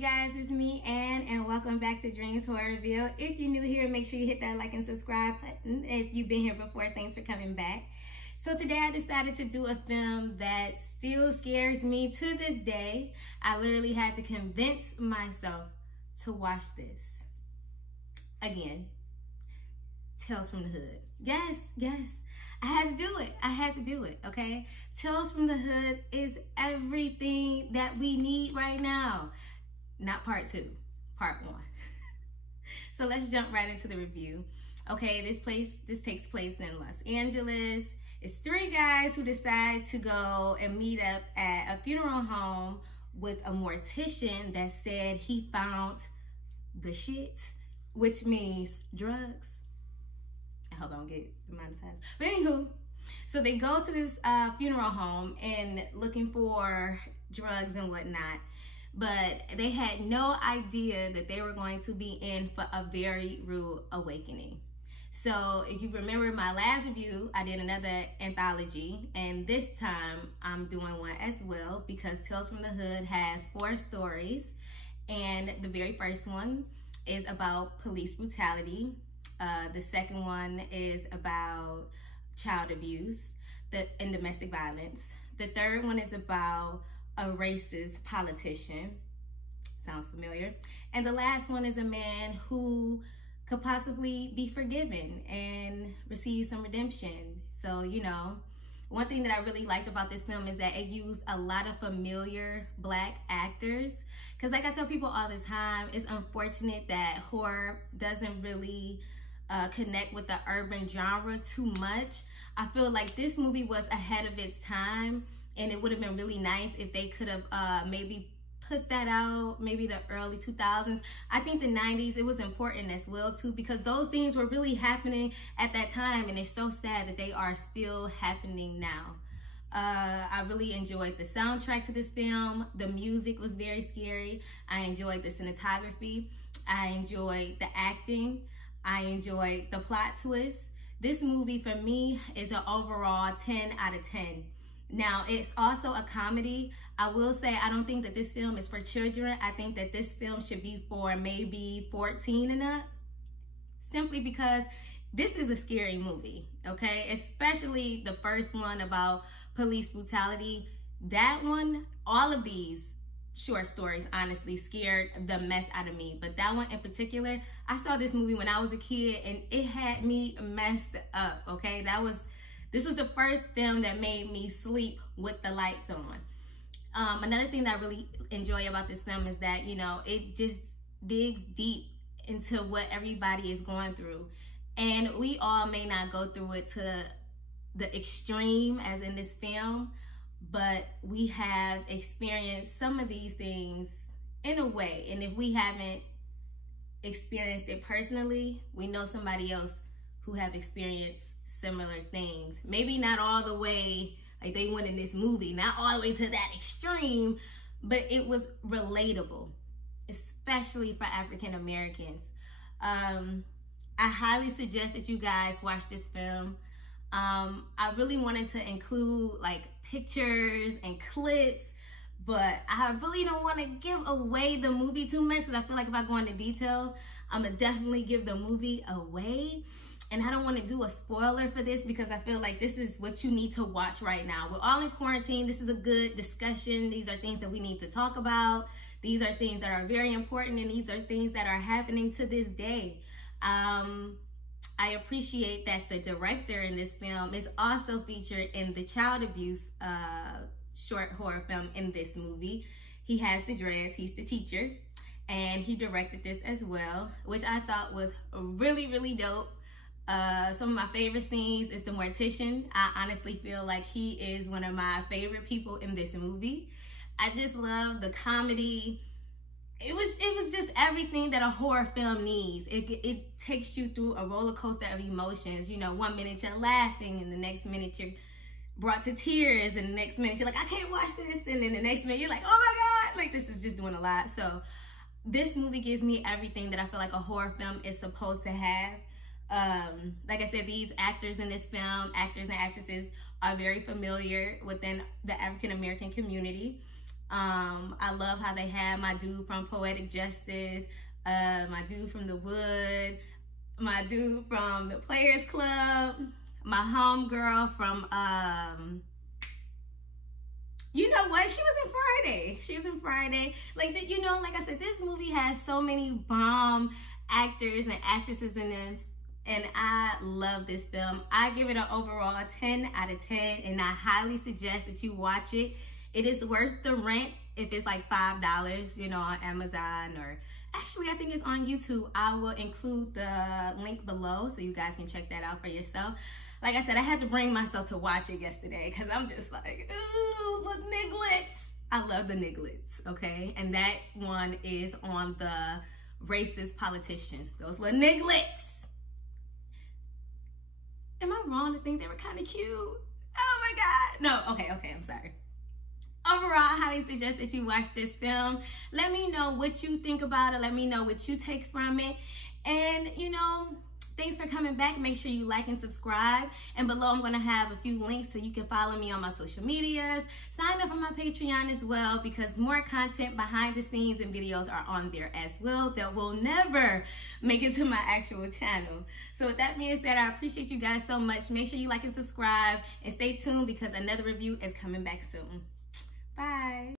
guys, it's me Ann, and welcome back to Dreams Horror Reveal. If you're new here, make sure you hit that like and subscribe button. If you've been here before, thanks for coming back. So today I decided to do a film that still scares me to this day. I literally had to convince myself to watch this again. Tales from the Hood. Yes, I had to do it, okay? Tales from the Hood is everything that we need right now. Not part 2, part 1. So let's jump right into the review. Okay, this takes place in Los Angeles. It's 3 guys who decide to go and meet up at a funeral home with a mortician that said he found the shit, which means drugs. I hope I don't get demonetized. But anywho, so they go to this funeral home and looking for drugs and whatnot, but they had no idea that they were going to be in for a very rude awakening. So if you remember my last review, I did another anthology, and this time I'm doing one as well because Tales from the Hood has 4 stories, and the very first one is about police brutality. The second one is about child abuse and domestic violence. The third one is about a racist politician. Sounds familiar. And the last one is a man who could possibly be forgiven and receive some redemption. So, you know, one thing that I really liked about this film is that it used a lot of familiar Black actors. Because like I tell people all the time, it's unfortunate that horror doesn't really connect with the urban genre too much. I feel like this movie was ahead of its time, and it would have been really nice if they could have maybe put that out maybe the early 2000s. I think the 90s, it was important as well too, because those things were really happening at that time, and it's so sad that they are still happening now. I really enjoyed the soundtrack to this film. The music was very scary. I enjoyed the cinematography. I enjoyed the acting. I enjoyed the plot twist. This movie for me is an overall 10 out of 10. Now, it's also a comedy. I will say I don't think that this film is for children. I think that this film should be for maybe 14 and up, simply because this is a scary movie, okay? Especially the first one about police brutality. That one, all of these short stories honestly scared the mess out of me, but that one in particular, I saw this movie when I was a kid and it had me messed up, okay? This was the first film that made me sleep with the lights on. Another thing that I really enjoy about this film is that, you know, it just digs deep into what everybody is going through, and we all may not go through it to the extreme as in this film, but we have experienced some of these things in a way. And if we haven't experienced it personally, we know somebody else who have experienced similar things. Maybe not all the way like they went in this movie, not all the way to that extreme, but it was relatable, especially for African Americans. I highly suggest that you guys watch this film. I really wanted to include like pictures and clips, but I really don't want to give away the movie too much, because I feel like if I go into details, I'm gonna definitely give the movie away. And I don't want to do a spoiler for this because I feel like this is what you need to watch right now. We're all in quarantine. This is a good discussion. These are things that we need to talk about. These are things that are very important, and these are things that are happening to this day. I appreciate that the director in this film is also featured in the child abuse short horror film in this movie. He has the dreads, he's the teacher, and he directed this as well, which I thought was really, really dope. Some of my favorite scenes is the mortician. I honestly feel like he is one of my favorite people in this movie. I just love the comedy. It was just everything that a horror film needs. It takes you through a roller coaster of emotions. You know, one minute you're laughing, and the next minute you're brought to tears, and the next minute you're like, I can't watch this, and then the next minute you're like, oh my God, like this is just doing a lot. So this movie gives me everything that I feel like a horror film is supposed to have. Like I said, these actors in this film, actors and actresses, are very familiar within the African American community. I love how they had my dude from Poetic Justice, my dude from The Wood, my dude from the Players Club, my homegirl from, you know what? She was in Friday. She was in Friday. Like, you know, like I said, this movie has so many bomb actors and actresses in this, and I love this film. I give it an overall 10 out of 10, and I highly suggest that you watch it. It is worth the rent if it's like $5, you know, on Amazon, or actually I think it's on YouTube. I will include the link below so you guys can check that out for yourself. Like I said, I had to bring myself to watch it yesterday because I'm just like, ooh, look, nigglets. I love the nigglets, okay? And that one is on the racist politician. Those little nigglets. Am I wrong to think they were kind of cute? Oh my God. No, okay, I'm sorry. Overall, I highly suggest that you watch this film. Let me know what you think about it. Let me know what you take from it. And, you know, thanks for coming back. Make sure you like and subscribe. And below, I'm going to have a few links so you can follow me on my social medias. Sign up for my Patreon as well, because more content behind the scenes and videos are on there as well that will never make it to my actual channel. So with that being said, I appreciate you guys so much. Make sure you like and subscribe and stay tuned because another review is coming back soon. Bye.